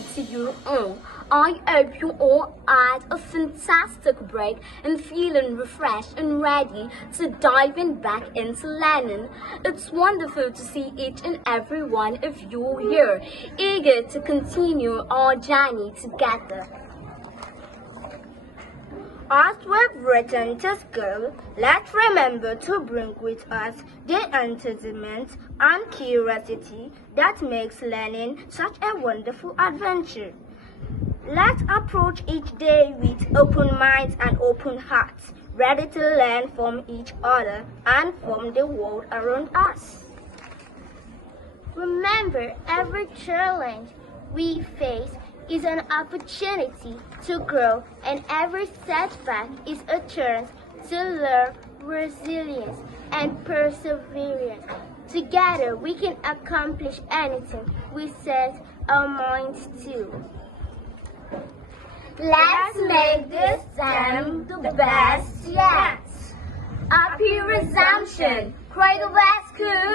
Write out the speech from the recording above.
makes it your own. I hope you all had a fantastic break and feeling refreshed and ready to dive in back into learning. It's wonderful to see each and every one of you here, eager to continue our journey together. As we've returned to school, let's remember to bring with us the entertainment and curiosity that makes learning such a wonderful adventure. Let's approach each day with open minds and open hearts, ready to learn from each other and from the world around us. Remember, every challenge we face is an opportunity to grow, and every setback is a chance to learn resilience and perseverance. Together, we can accomplish anything we set our minds to. Let's make this time the best yet. Happy resumption. Cradle West School.